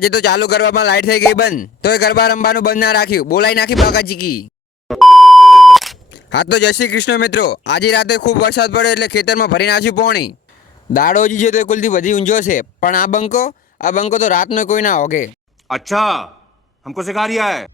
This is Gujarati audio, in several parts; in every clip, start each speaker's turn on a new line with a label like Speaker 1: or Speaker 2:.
Speaker 1: આજે તો ચાલુ કરવામાં લાઈટ થઈ ગઈ બંધ. તોય ગરબા રમવાનું બંધ ના રાખ્યું. બોલાઈ નાખી બાકાજીકી હા તો જય શ્રી કૃષ્ણ મિત્રો. આજે રાતે ખૂબ વરસાદ પડ્યો એટલે ખેતરમાં ભરી નાખ્યું પોણી. દાડોજી જે તો એ કુલથી વધી ઊંઝો છે. પણ આ બંકો આ બંકો તો રાતનો કોઈ ના હોગે.
Speaker 2: અચ્છા હમકો સિખા રહ્યા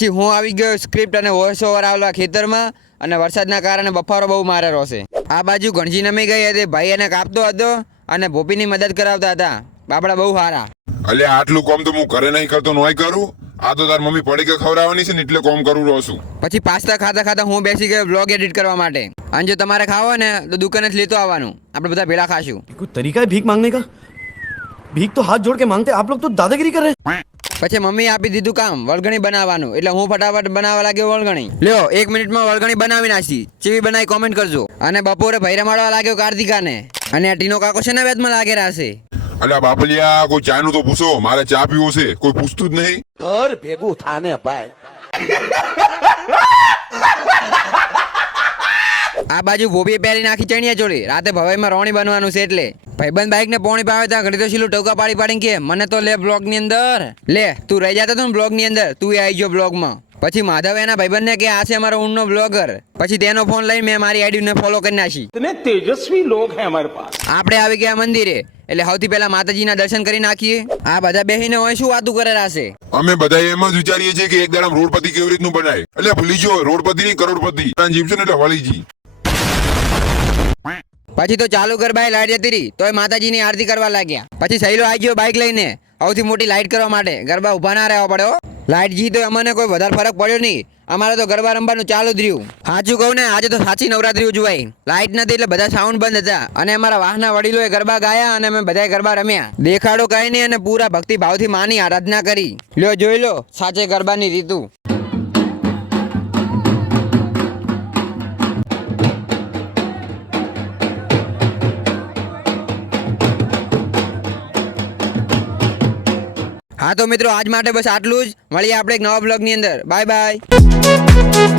Speaker 1: હે હું આવી ગયો સ્ક્રિપ્ટ અને વોઇસ ઓવર આવેલા ખેતરમાં અને વરસાદના કારણે બફારો બહુ મારે રહેશે આ બાજુ ગણજી નમી ગઈ હતી. ભાઈ એને કાપતો હતો અને ભોપીની મદદ કરાવતા હતા. બાપડા બહુ સારા
Speaker 3: અલે આટલું કોમ તો હું ઘરે નહીં કરતો નોય કરું. આ તો તાર મમ્મી પડી કે ખવડાવવાની છે ને એટલે કોમ કરું રહો છું.
Speaker 1: પછી પાસ્તા ખાતા ખાતા હું બેસી ગયો બ્લોગ એડિટ કરવા માટે. અને જો તમારે ખાવો ને તો દુકાને જ લેતો આવવાનું. આપણે બધા ભેળા ખાશું.
Speaker 4: કોઈ તરીકા ભીખ માંગને કા? ભીખ તો હાથ જોડ કે માંગતે આપ લોગ તો દાદાગીરી કરે.
Speaker 1: પછી મમ્મી આપી દીધું કામ વળગણી બનાવવાનું. એટલે હું ફટાફટ બનાવવા લાગ્યો વળગણી. લ્યો એક મિનિટમાં વળગણી બનાવી નાખી. ચીવી બનાવી કોમેન્ટ કરજો. અને બપોરે ભૈરા માળવા લાગ્યો કાર્તિકાને. અને ટીનો કાકો છે ને વેદમાં લાગે રહેશે
Speaker 3: અલ્યા બાપલિયા કોઈ ચાનું તો પૂછો મારે ચા પીવો છે કોઈ પૂછતું જ નહીં.
Speaker 5: ઘર ભેગું થાને ભાઈ.
Speaker 1: આ બાજુ ભોબી પહેરી નાખી ચણિયા ચોળી. રાતે ભવાઈમાં રોણી બનવાનું છે એટલે. ભાઈબંધ બાઈક ને પોણી પાવે ત્યાં ઘડી તો શીલું ટોકા પાડી પાડી કે મને તો લે બ્લોગની અંદર. લે તું રહી જતો તું બ્લોગની અંદર. તું આવી ગયો બ્લોગમાં પછી માધવ એના ભાઈબંધને કે આ છે અમારો ઊંડનો બ્લોગર પછી તેનો ફોન લઈને મેં મારી આઈડીને ફોલો કરી નાખી.
Speaker 5: તેજસ્વી લોક હે અમારે પાસ
Speaker 1: આપણે આવી ગયા મંદિરે. એટલે સૌથી પહેલા માતાજીના દર્શન કરી નાખીએ. આ બધા બેહીને હોય શું વાતું કરે રાશે?
Speaker 3: અમે બધા એમ જ વિચારીએ છીએ કે એક દાડા રોડપતિ કેવી રીતનું બનાય. એટલે ભૂલી જો રોડપતિ ની કરોડપતિ જીવશું ને એટલે વળીજી
Speaker 1: પછી તો ચાલુ કર બાઈ લાઈટ જતી રહી. તોય માતાજીની આરતી કરવા લાગ્યા. પછી સહેલો આવી ગયો બાઇક લઈને. સૌથી મોટી લાઇટ કરવા માટે. ગરબા ઊભા ના રહેવા પડ્યો લાઈટ જી તો અમને કોઈ વધારે ફરક પડ્યો નહીં. અમારે તો ગરબા રમવાનું ચાલુ જ રહ્યું. સાચું કહું ને, આજે તો સાચી નવરાત્રી ઉજવાઈ લાઈટ નથી એટલે બધા સાઉન્ડ બંધ હતા. અને અમારા વાહના વડીલોએ ગરબા ગાયા અને અમે બધાએ ગરબા રમ્યા. દેખાડો કાંઈ નહીં અને પૂરા ભક્તિભાવથી માની આરાધના કરી. લ્યો, જોઈ લો, સાચે ગરબાની રીતુ. હા તો મિત્રો, આજ માટે બસ આટલું જ. મળીએ આપણે એક નવા બ્લોગની અંદર. Bye bye